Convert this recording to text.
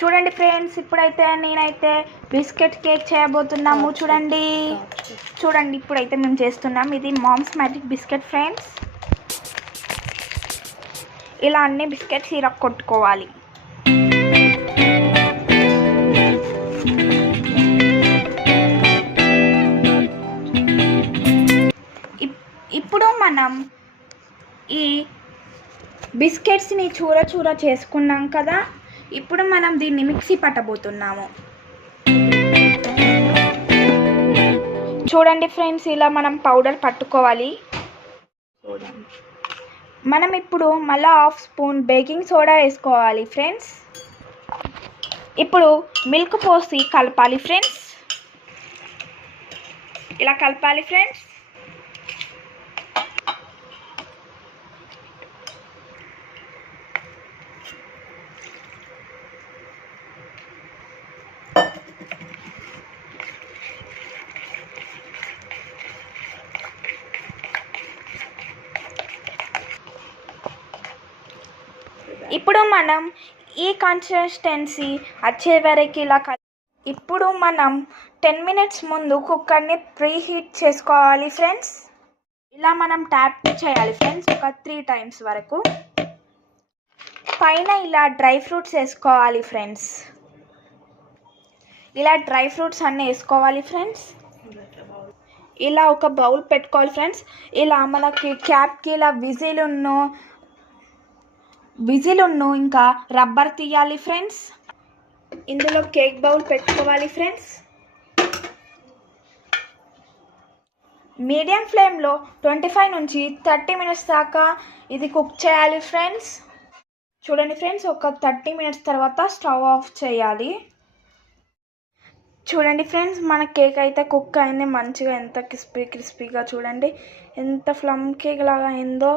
చూడండి ఫ్రెండ్స్, ఇప్పుడైతే నేనైతే బిస్కెట్ కేక్ చేయబోతున్నాము. చూడండి ఇప్పుడైతే మేము చేస్తున్నాం. ఇది మామ్స్ మ్యాజిక్ బిస్కెట్ ఫ్రెండ్స్. ఇలా అన్ని బిస్కెట్స్ ఇలా కొట్టుకోవాలి. ఇప్పుడు మనం ఈ బిస్కెట్స్ని చూర చేసుకున్నాం కదా. ఇప్పుడు మనం దీన్ని మిక్సీ పట్టబోతున్నాము. చూడండి ఫ్రెండ్స్, ఇలా మనం పౌడర్ పట్టుకోవాలి. మనం ఇప్పుడు మళ్ళీ 1/2 స్పూన్ బేకింగ్ సోడా వేసుకోవాలి ఫ్రెండ్స్. ఇప్పుడు మిల్క్ పోసి కలపాలి ఫ్రెండ్స్. ఇలా కలపాలి ఫ్రెండ్స్. ఇప్పుడు మనం ఈ కన్సిస్టెన్సీ వచ్చే వరకు ఇలా ఇప్పుడు మనం 10 మినిట్స్ ముందు కుక్కర్ని ప్రీ హీట్ చేసుకోవాలి ఫ్రెండ్స్. ఇలా మనం ట్యాప్ చేయాలి ఫ్రెండ్స్ ఒక 3 టైమ్స్ వరకు. పైన ఇలా డ్రై ఫ్రూట్స్ వేసుకోవాలి ఫ్రెండ్స్. ఇలా డ్రై ఫ్రూట్స్ అన్నీ వేసుకోవాలి ఫ్రెండ్స్. ఇలా ఒక బౌల్ పెట్టుకోవాలి ఫ్రెండ్స్. ఇలా మనకి క్యాప్కి ఇలా విజిల్ ఇంకా రబ్బర్ తీయాలి ఫ్రెండ్స్. ఇందులో కేక్ బౌల్ పెట్టుకోవాలి ఫ్రెండ్స్. మీడియం ఫ్లేమ్లో 25 నుంచి 30 మినిట్స్ దాకా ఇది కుక్ చేయాలి ఫ్రెండ్స్. చూడండి ఫ్రెండ్స్, ఒక 30 మినిట్స్ తర్వాత స్టవ్ ఆఫ్ చేయాలి. చూడండి ఫ్రెండ్స్, మన కేక్ అయితే కుక్ అయింది మంచిగా. ఎంత క్రిస్పీగా చూడండి, ఎంత ఫ్లమ్ కేక్ లాగా అయిందో.